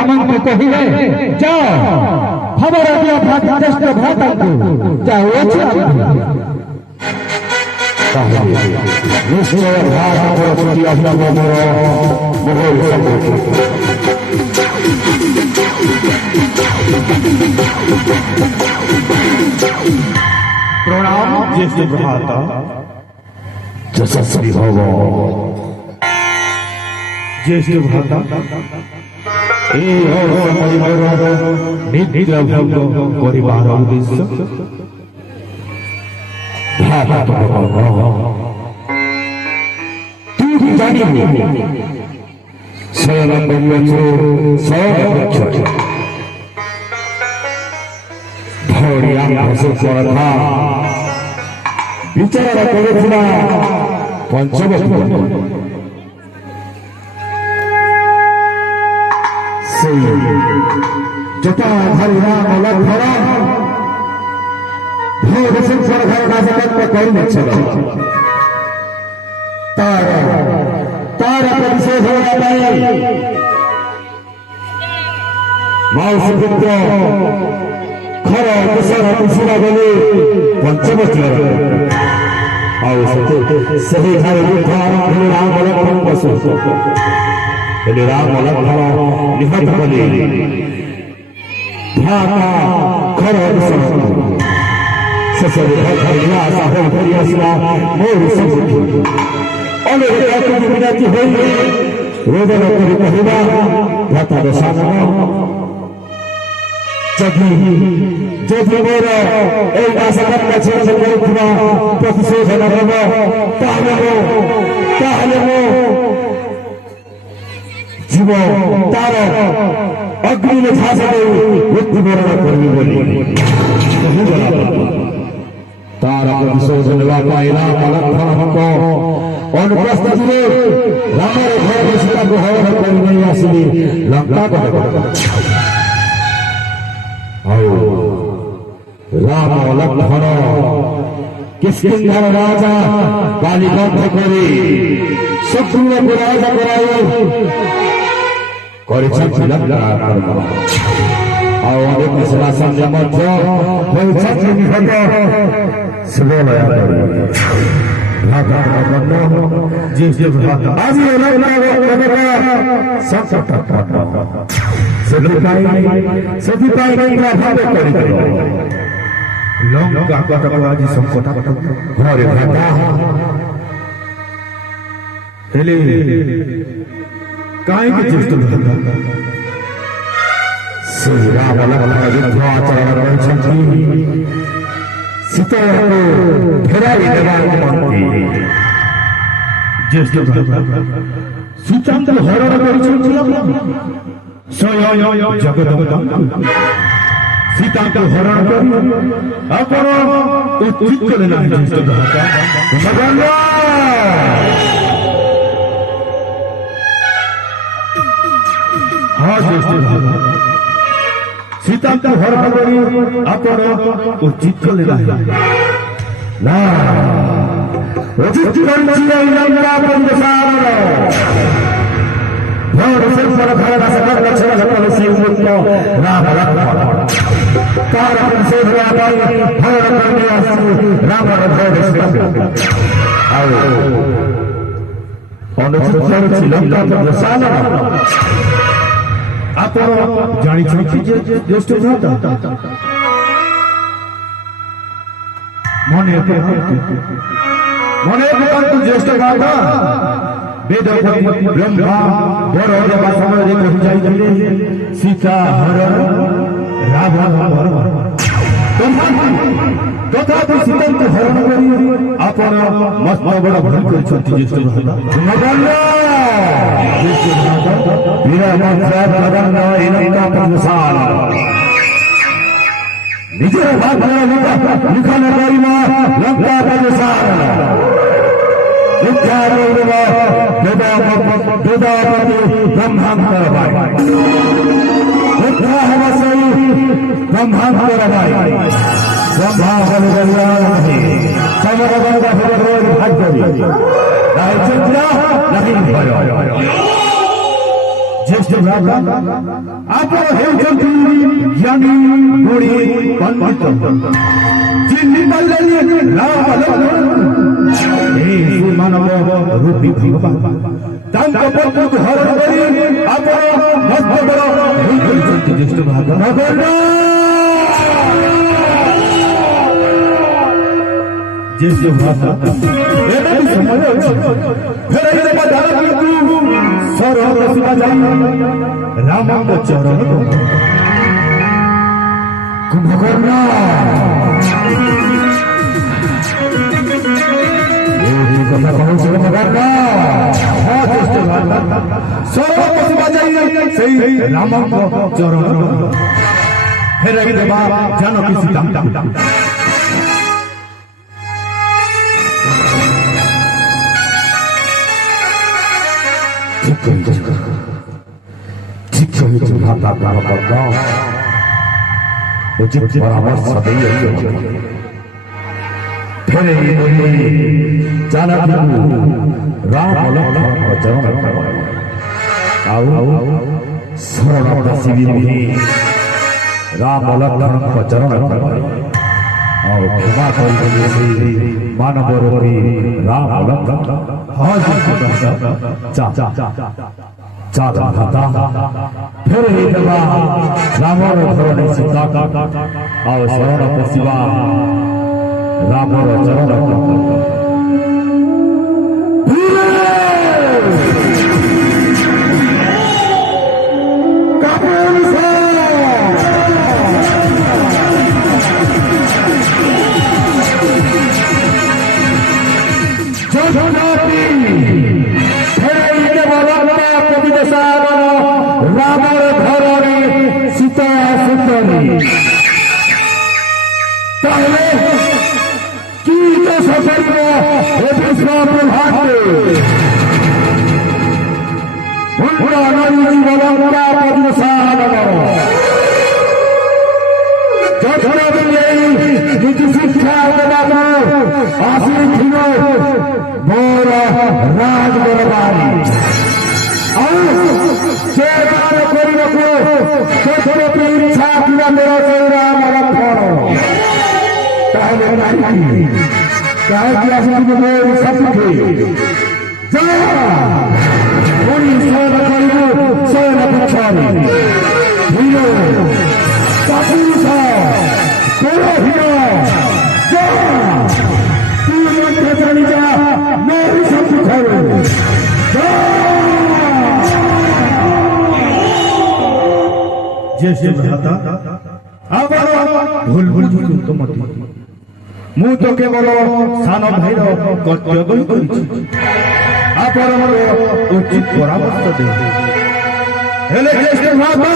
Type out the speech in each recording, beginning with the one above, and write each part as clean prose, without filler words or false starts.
ଆମକୁ କହିଲେ ଯାଅ ଖବର ଦିଅ ଜ୍ୟେଷ୍ଠ ଭ୍ରାତାଙ୍କୁ ଯାଉଅଛି ନିଶ୍ଚୟ ଭ୍ରାତାଙ୍କର ପ୍ରତି ଅଭିନନ୍ଦନର प्रणाम ज्येष्ठ भ्राता। यशस्वी भव ज्येष्ठ भ्राता निद्रा भंग परिवार उद्देश्य तू जानिबु स्वयं भड़िया कथा विचार करुला पंचवटी जटाधारी राम लक्ष्मण भोग संसार घर का जगत करुण तार प्रतिशोध माउसपुत्र खर कुशल कुशला बोली पंचवटी सही घर राम लक्ष्मण बसु राम लक्ष्मण निहत कले भ्राता खर शशरे आशा हो आसला मोर सम्मुखी अनेक विनती हो रोदन करी कहवा भ्राता दशानन जदि मोर এই আশাকামনা ছেড়ে করুথিবা প্রতিশোধ নেব তাহলে জীব তার অগ্নিরে ঝাঁসা দেই মৃত্যুবরণ করবি বলি তার প্রতিশোধ নেওয়া পাই রাম লক্ষ্মণଙ୍କ অনুপস্থিতিরে রামের ঘরে সীতাকে হরণ করে নিয়ে আসিলি লঙ্কা করে राम लक्ष्मण किष्किंधर राजा बालिबद्ध करे शत्रुओं को राजा कराए लंका कटक आज संकट घरे हेले काय के ज्येष्ठ श्री राम लक्ष्मण युद्ध आचरण करछथि सीता को फेराई देबाक मंत्री ज्येष्ठ सीता को हरण करछथि स्वयं जगदम्बा सीता को हरण कर अपन उचित कले नहीं ज्येष्ठ भ्राता हाँ ज्येष्ठ भ्राता सीता को हरण करी अपन उचित कले नहीं ना उचित करछि लंका पंचसार भोर संसार घर का सकल लक्षण घटल से मुक्त राम लक्ष्मण तार प्रतिशोध पाई भोर करने आसु राम भोर आओ अनुचित करछि लंका पंचसार आपण जानी छथि जे ज्येष्ठ भ्राता मने पकंतु ज्येष्ठ भ्राता वेद ब्रह्मा बड़ समय कही जाइए सीता हरण रावण तथापि सीता को हरण करी आपण मस्त बड़ भूल करछथि ज्येष्ठ भ्राता निजे लिखन करिमा लंका पंचसार वेदापति ब्रह्मांतर ब्रह्मांतर ब्रह्मा बल नहीं समरबंध भाग्य नहीं भय ज्येष्ठ भ्राता आपण हेउछंती ज्ञानी गुणी पंडित चिन्हि पाइले राम हे मानव रूपी भगवान तांको पत्नी हरण करी आपण मस्त बड़ हेउछंती ज्येष्ठ भ्राता ज्येष्ठ भ्राता एटा समय फेर दादा सरल शिवा जाई राम को चरण कुंभकर्ण कथा कहूँ कुंभकर्ण सरल शिवा जाई राम को चरण फेर देवा जानकी सीता भाता काम करता उचित परामर्श देइए फिर जानकी राम लक्ष्मण को चरण आओ शरण प्रसिद्धि राम लक्ष्मण को चरण और क्षमा कर मानव रूपी राम लक्ष्मण चार भाता फिर देवा रामर धरण सीता और शरण पशिवा रामर चरण रामर धरणी सीता सुंदरी ताहले की तो सफर प्रभाते उनका नवी जीवनता पद्मसागर निज शिक्षा आशीर्थिन मोर राज दरबारी इच्छा किया मेरा राम लक्ष्मण जैसे भ्राता भूल भूल मु तो केवल सान भाईर कर्तव्य आपण उचित परामर्श दे ज्येष्ठ भ्राता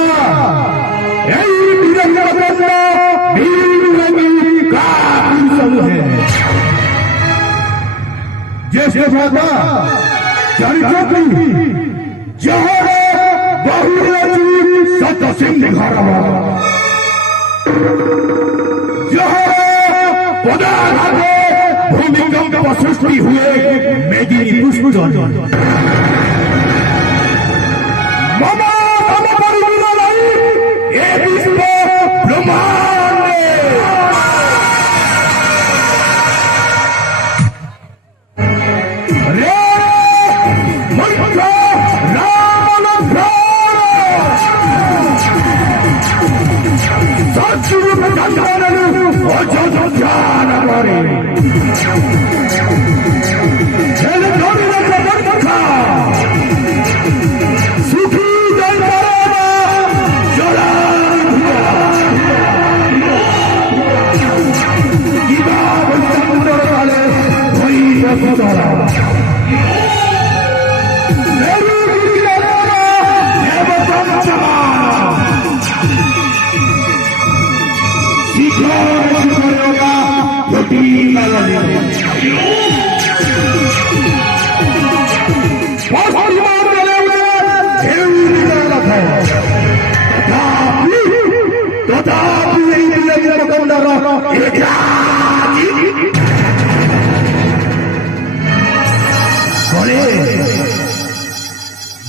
ज्येष्ठ भ्राता सत सिंह घर भूमिकंप सृष्टि हुए मेदिनी पुष्प मम विश्व ब्रह्मांड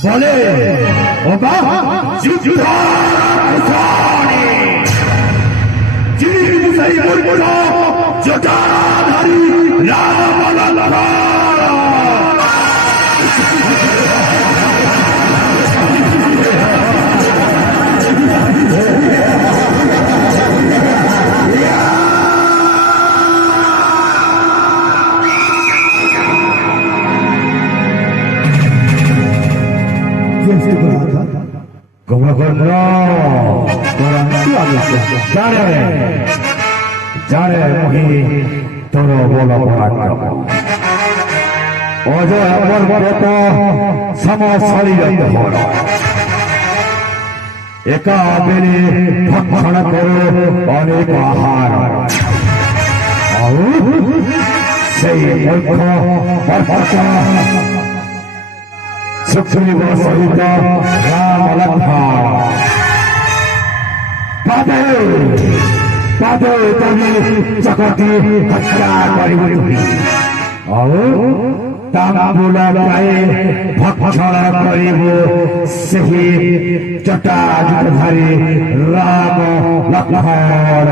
बोले ଅବା ଯୁଦ୍ଧାରି ଜିତି ସେଇ ମୂର୍ଖ ଜଟାଧାରୀ Ram Lakshman Gobernador, Jare, Mohi, Toro, Bola, Bola. Ojo, Amor, Boreto, Samo, Sali, Bola. Eka, Beli, Bhakhana, Koro, Anek, Ahar. Sei, Moiko, Bhakhana. Sukhdev सहित राम लक्ष्मण पादे पादे तभी चकती हत्या करी तांबूला पाए भक्षण करिबो सही जटाधारी राम लक्ष्मण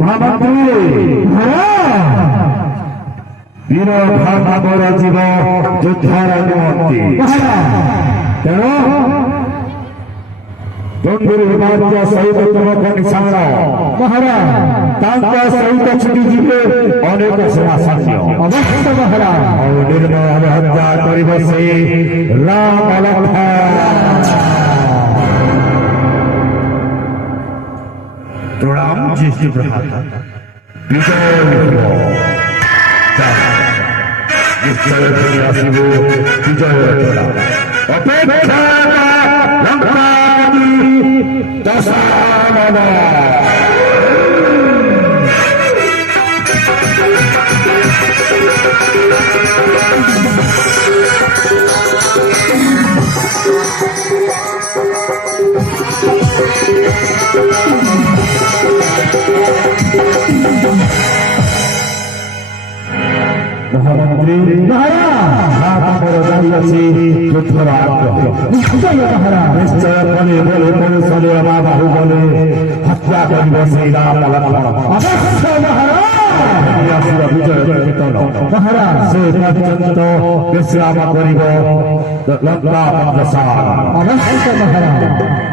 महामंत्री वीर भागवत जीव युद्धार अनुमति तेणु दंडुर विभाज्य सहित तुमको निशाण सहित छुटी जीवे अनेक सेना साध्य अवश्य महाराज और निर्मल हत्या कर राम लक्ष्मण प्रणाम ज्येष्ठ प्रधान विजय अपेक्षा दशानन महामंत्री निश्चय बने बोले पुरुषले बाहु बोले हत्या कर राम विजय महाराज से पर्यंत विश्राम कर लंका महाराज